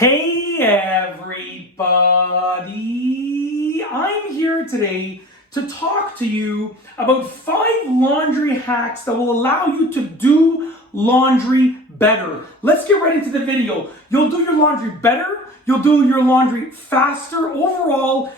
Hey everybody, I'm here today to talk to you about 5 laundry hacks that will allow you to do laundry better. Let's get right into the video. You'll do your laundry better, you'll do your laundry faster. Overall,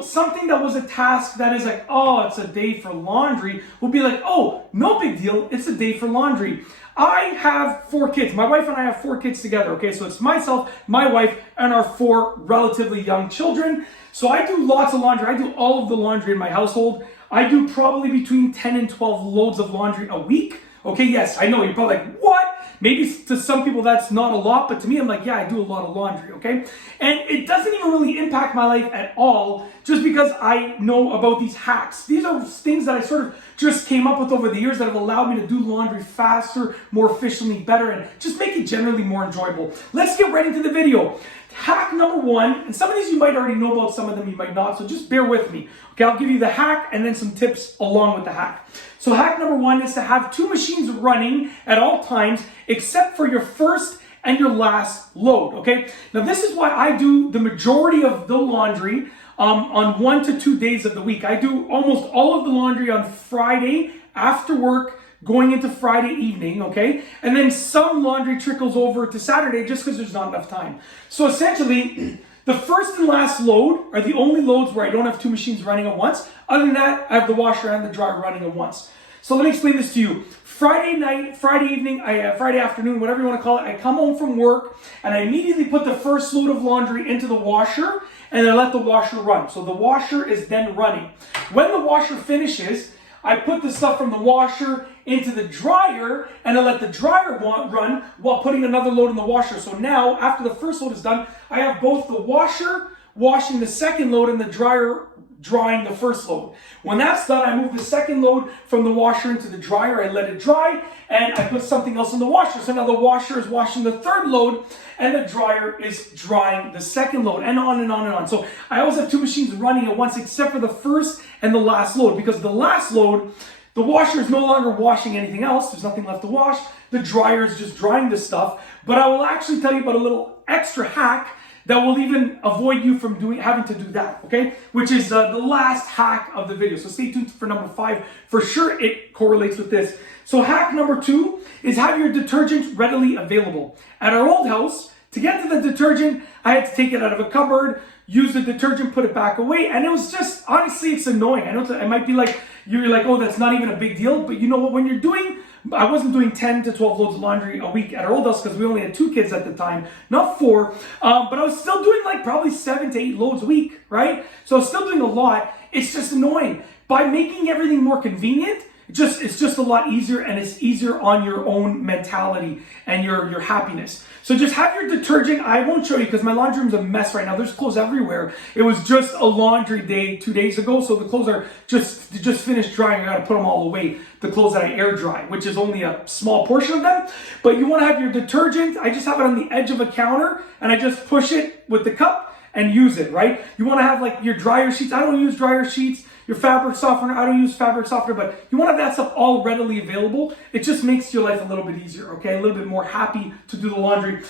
something that was a task that is like, oh, it's a day for laundry, will be like, oh, no big deal, it's a day for laundry. I have 4 kids. My wife and I have 4 kids together, okay? So it's myself, my wife, and our 4 relatively young children. So I do lots of laundry. I do all of the laundry in my household. I do probably between 10 and 12 loads of laundry a week. Okay, yes, I know, you're probably like, what? Maybe to some people that's not a lot, but to me, I'm like, yeah, I do a lot of laundry, okay? And it doesn't even really impact my life at all, just because I know about these hacks. These are things that I sort of just came up with over the years that have allowed me to do laundry faster, more efficiently, better, and just make it generally more enjoyable. Let's get right into the video. Hack number 1, and some of these you might already know about, some of them you might not, so just bear with me. Okay, I'll give you the hack and then some tips along with the hack. So hack number 1 is to have 2 machines running at all times except for your first and your last load, okay? Now this is why I do the majority of the laundry on 1 to 2 days of the week. I do almost all of the laundry on Friday after work, going into Friday evening, okay? And then some laundry trickles over to Saturday just because there's not enough time. So essentially, the first and last load are the only loads where I don't have 2 machines running at once. Other than that, I have the washer and the dryer running at once. So let me explain this to you. Friday night, Friday evening, Friday afternoon, whatever you want to call it, I come home from work and I immediately put the first load of laundry into the washer and I let the washer run. So the washer is then running. When the washer finishes, I put the stuff from the washer into the dryer and I let the dryer run while putting another load in the washer. So now, after the first load is done, I have both the washer washing the second load and the dryer drying the first load. When that's done, I move the second load from the washer into the dryer. I let it dry and I put something else in the washer. So now the washer is washing the third load and the dryer is drying the second load, and on and on and on. So I always have 2 machines running at once except for the first and the last load, because the last load, the washer is no longer washing anything else. There's nothing left to wash. The dryer is just drying the stuff. But I will actually tell you about a little extra hack that will even avoid you from having to do that, okay? Which is the last hack of the video. So stay tuned for number 5. For sure, it correlates with this. So hack number 2 is have your detergent readily available. At our old house, to get to the detergent, I had to take it out of a cupboard, use the detergent, put it back away, and it was just, honestly, it's annoying. I know it might be like, you're like, oh, that's not even a big deal, but you know what, when you're doing, I wasn't doing 10 to 12 loads of laundry a week at our old house because we only had 2 kids at the time, not 4, but I was still doing like probably 7 to 8 loads a week, right? So I was still doing a lot. It's just annoying. By making everything more convenient, it's just a lot easier, and it's easier on your own mentality and your happiness. So just have your detergent. I won't show you because my laundry room's a mess right now. There's clothes everywhere. It was just a laundry day 2 days ago, so the clothes are just finished drying. I gotta put them all away. The clothes that I air dry, which is only a small portion of them. But you want to have your detergent. I just have it on the edge of a counter and I just push it with the cup and use it, right? You want to have like your dryer sheets. I don't use dryer sheets. Your fabric softener, I don't use fabric softener, but you want to have that stuff all readily available. It just makes your life a little bit easier, okay? A little bit more happy to do the laundry.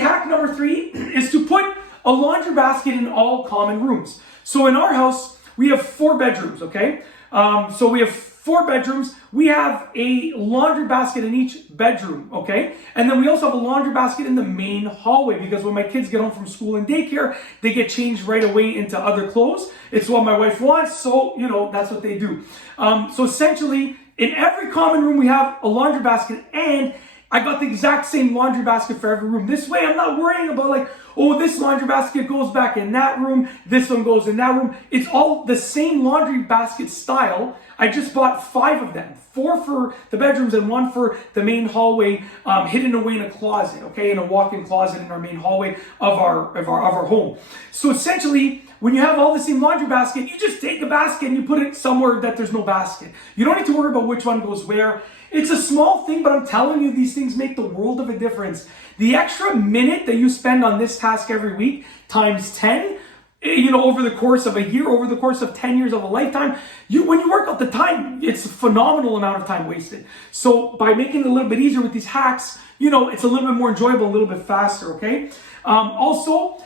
Hack number 3 is to put a laundry basket in all common rooms. So in our house, we have 4 bedrooms, okay? So we have 4 bedrooms. We have a laundry basket in each bedroom, okay? And then we also have a laundry basket in the main hallway, because when my kids get home from school and daycare, they get changed right away into other clothes. It's what my wife wants, so, that's what they do. So essentially, in every common room, we have a laundry basket, and I got the exact same laundry basket for every room. This way, I'm not worrying about like, oh, this laundry basket goes back in that room, this one goes in that room. It's all the same laundry basket style. I just bought 5 of them, 4 for the bedrooms and 1 for the main hallway, hidden away in a closet, okay, in a walk-in closet in our main hallway of our home. So essentially, when you have all the same laundry basket, you just take a basket and you put it somewhere that there's no basket. You don't need to worry about which one goes where. It's a small thing, but I'm telling you, these things make the world of a difference. The extra minute that you spend on this task every week times 10, over the course of a year, over the course of 10 years of a lifetime, when you work out the time, it's a phenomenal amount of time wasted. So by making it a little bit easier with these hacks, it's a little bit more enjoyable, a little bit faster, okay? Also,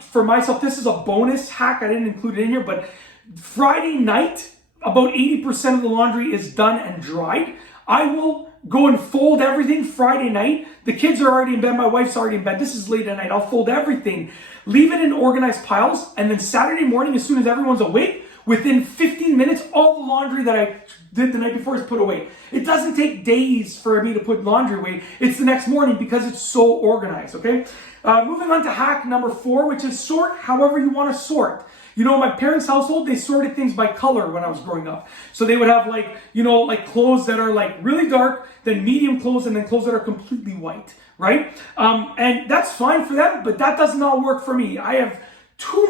for myself, this is a bonus hack. I didn't include it in here, but Friday night, about 80% of the laundry is done and dried. I will go and fold everything Friday night. The kids are already in bed. My wife's already in bed. This is late at night. I'll fold everything, leave it in organized piles, and then Saturday morning, as soon as everyone's awake, within 15 minutes, all the laundry that I did the night before is put away. It doesn't take days for me to put laundry away. It's the next morning because it's so organized, okay? Moving on to hack number 4, which is sort however you want to sort. In my parents' household, they sorted things by color when I was growing up. So they would have clothes that are really dark, then medium clothes, and then clothes that are completely white, right? And that's fine for them, but that does not work for me.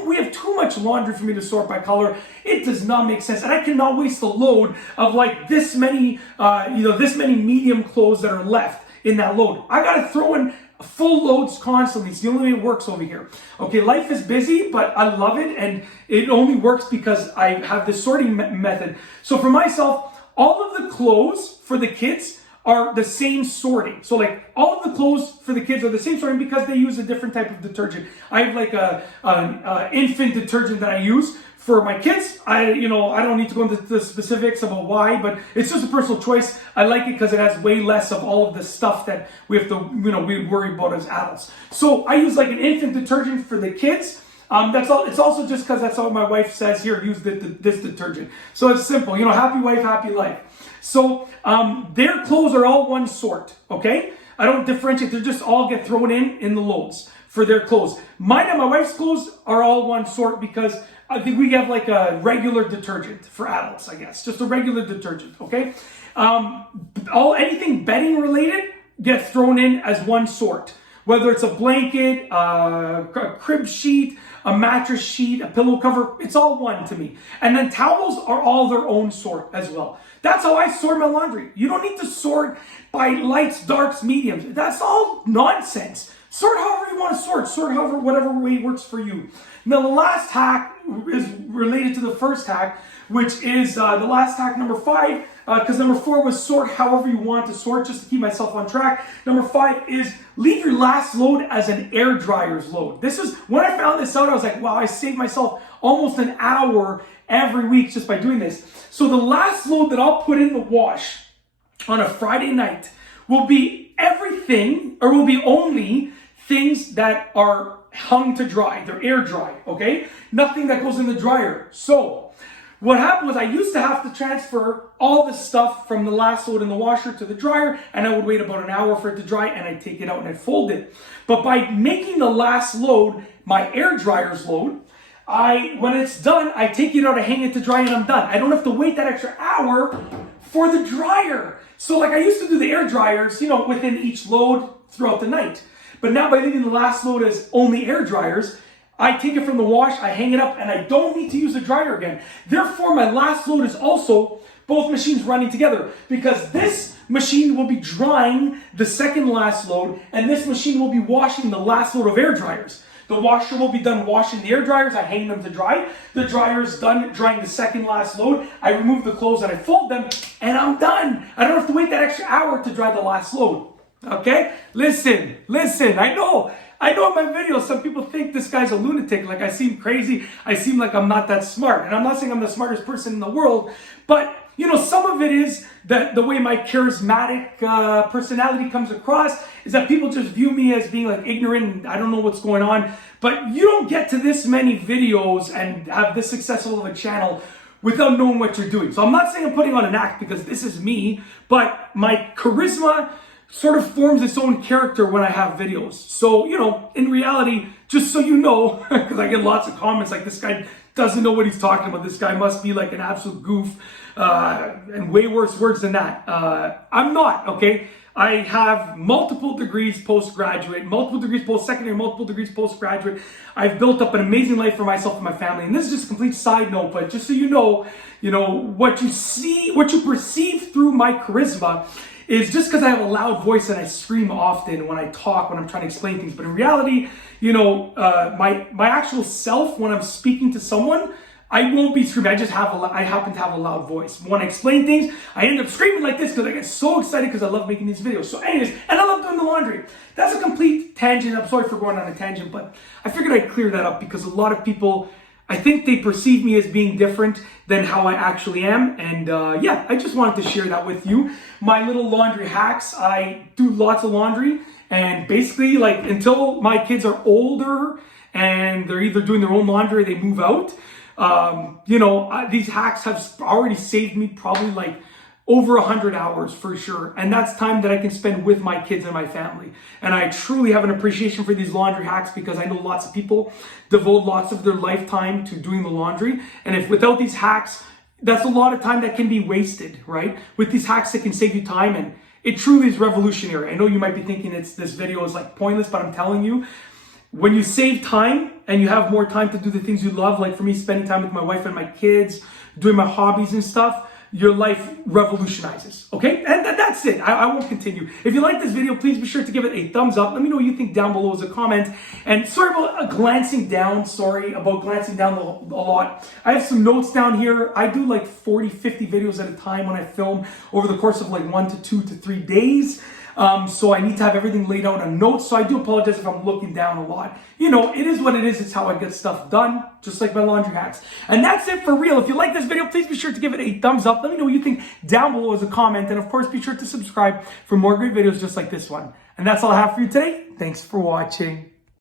We have too much laundry for me to sort by color. It does not make sense. And I cannot waste the load of this many medium clothes that are left in that load. I got to throw in full loads constantly. It's the only way it works over here. Okay, life is busy, but I love it, and it only works because I have this sorting method. So for myself, all of the clothes for the kids are the same sorting. So all of the clothes for the kids are the same sorting because they use a different type of detergent. I have an infant detergent that I use for my kids. I don't need to go into the specifics about why, but it's just a personal choice. I like it because it has way less of all of the stuff that we have to, we worry about as adults. So I use an infant detergent for the kids. That's all. It's also just because that's all my wife says here, use this detergent. So it's simple, happy wife, happy life. So their clothes are all one sort, okay? I don't differentiate. They just all get thrown in the loads for their clothes. Mine and my wife's clothes are all one sort because I think we have a regular detergent for adults, I guess. Just a regular detergent, okay? Anything bedding related gets thrown in as one sort. Whether it's a blanket, a crib sheet, a mattress sheet, a pillow cover, it's all one to me. And then towels are all their own sort as well. That's how I sort my laundry. You don't need to sort by lights, darks, mediums. That's all nonsense. Sort however you want to sort. Sort whatever way works for you. Now the last hack is related to the first hack, which is the last hack, number 5, because number 4 was sort however you want to sort, just to keep myself on track. Number 5 is leave your last load as an air dryer's load. This is, when I found this out, I was like, wow, I saved myself almost an hour every week just by doing this. So the last load that I'll put in the wash on a Friday night will be only things that are hung to dry. They're air dry, okay? Nothing that goes in the dryer. So what happened was I used to have to transfer all the stuff from the last load in the washer to the dryer, and I would wait about an hour for it to dry, and I'd take it out and I'd fold it. But by making the last load my air dryer's load, when it's done, I take it out, I hang it to dry, and I'm done. I don't have to wait that extra hour for the dryer. So I used to do the air dryers, within each load throughout the night. But now by leaving the last load as only air dryers, I take it from the wash, I hang it up, and I don't need to use the dryer again. Therefore, my last load is also both machines running together, because this machine will be drying the second last load, and this machine will be washing the last load of air dryers. The washer will be done washing the air dryers, I hang them to dry. The dryer is done drying the second last load. I remove the clothes and I fold them, and I'm done. I don't have to wait that extra hour to dry the last load. Okay? Listen, I know in my videos, some people think this guy's a lunatic, I seem crazy, I seem like I'm not that smart. And I'm not saying I'm the smartest person in the world, but some of it is that the way my charismatic personality comes across is that people just view me as being ignorant and I don't know what's going on. But you don't get to this many videos and have this successful of a channel without knowing what you're doing. So I'm not saying I'm putting on an act, because this is me, but my charisma sort of forms its own character when I have videos. So, in reality, just so you know, because I get lots of comments this guy doesn't know what he's talking about. This guy must be an absolute goof, and way worse words than that. I'm not, okay? I have multiple degrees postgraduate, multiple degrees post-secondary, multiple degrees postgraduate. I've built up an amazing life for myself and my family. And this is just a complete side note, but just so you know, what you see, what you perceive through my charisma is just because I have a loud voice and I scream often when I talk, when I'm trying to explain things. But in reality, my actual self, when I'm speaking to someone, I won't be screaming. I happen to have a loud voice. When I explain things, I end up screaming like this because I get so excited because I love making these videos. So anyways, and I love doing the laundry. That's a complete tangent. I'm sorry for going on a tangent, but I figured I'd clear that up because a lot of people, I think they perceive me as being different than how I actually am. And yeah, I just wanted to share that with you. My little laundry hacks. I do lots of laundry, and basically like until my kids are older and they're either doing their own laundry or they move out, these hacks have already saved me probably like over 100 hours for sure. And that's time that I can spend with my kids and my family. And I truly have an appreciation for these laundry hacks because I know lots of people devote lots of their lifetime to doing the laundry. And if without these hacks, that's a lot of time that can be wasted, right? With these hacks, it can save you time, and it truly is revolutionary. I know you might be thinking this video is like pointless, but I'm telling you, when you save time and you have more time to do the things you love, like for me, spending time with my wife and my kids, doing my hobbies and stuff, your life revolutionizes, okay? And that's it. I won't continue. If you like this video, please be sure to give it a thumbs up. Let me know what you think down below as a comment. And sorry about glancing down a lot. I have some notes down here. I do like 40, 50 videos at a time when I film over the course of like 1 to 2 to 3 days. So I need to have everything laid out on notes. So I do apologize if I'm looking down a lot. You know, it is what it is. It's how I get stuff done, just like my laundry hacks. And that's it for real. If you like this video, please be sure to give it a thumbs up. Let me know what you think down below as a comment. And of course, be sure to subscribe for more great videos just like this one. And that's all I have for you today. Thanks for watching.